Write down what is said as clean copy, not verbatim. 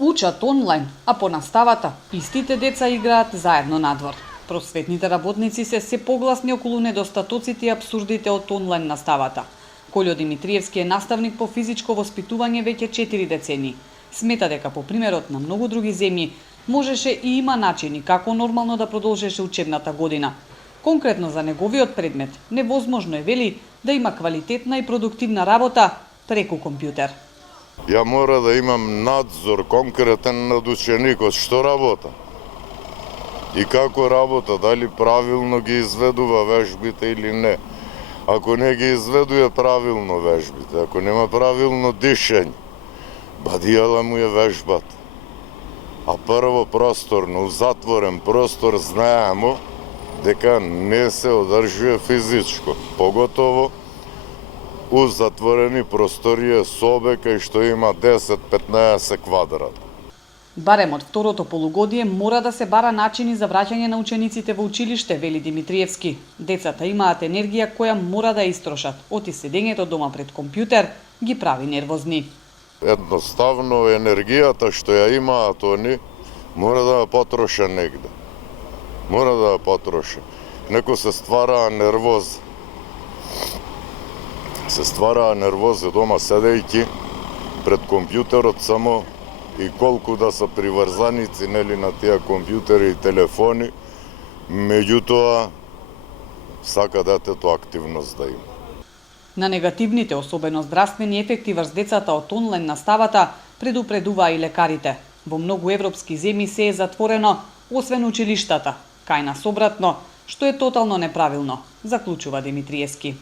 Учат онлайн, а по наставата истите деца играат заедно надвор. Просветните работници се погласни околу недостатоците и апсурдите од онлайн наставата. Колјо Димитриевски е наставник по физичко воспитување веќе 4 децении. Смета дека по примерот на многу други земји можеше и има начини како нормално да продолжеше учебната година. Конкретно за неговиот предмет, невозможно е, вели, да има квалитетна и продуктивна работа преку компјутер. Ја мора да имам надзор конкретен над ученикот што работа и како работа, дали правилно ги изведува вежбите или не. Ако не ги изведува правилно вежбите, ако нема правилно дишење, бадијала му е вежбата. А прво просторно, затворен простор знаемо дека не се одржува физичко, поготово у затворени просторија собе кај што има 10-15 квадрата. Барем од второто полугодие мора да се бара начини за враќање на учениците во училиште, вели Димитриевски. Децата имаат енергија која мора да истрошат. Оти седењето дома пред компјутер ги прави нервозни. Едноставно енергијата што ја имаат они мора да ја потроша негде. Мора да ја потроша. Неко се ствараа нервоза. Се ствараа нервоза дома седејќи пред компјутерот само и колку да се приврзаници нели на тие компјутери и телефони, меѓутоа сака детето активност да има. На негативните, особено здравствени ефекти врз децата од онлайн наставата предупредуваа и лекарите. Во многу европски земји се е затворено, освен училиштата, кај нас обратно, што е тотално неправилно, заклучува Димитриевски.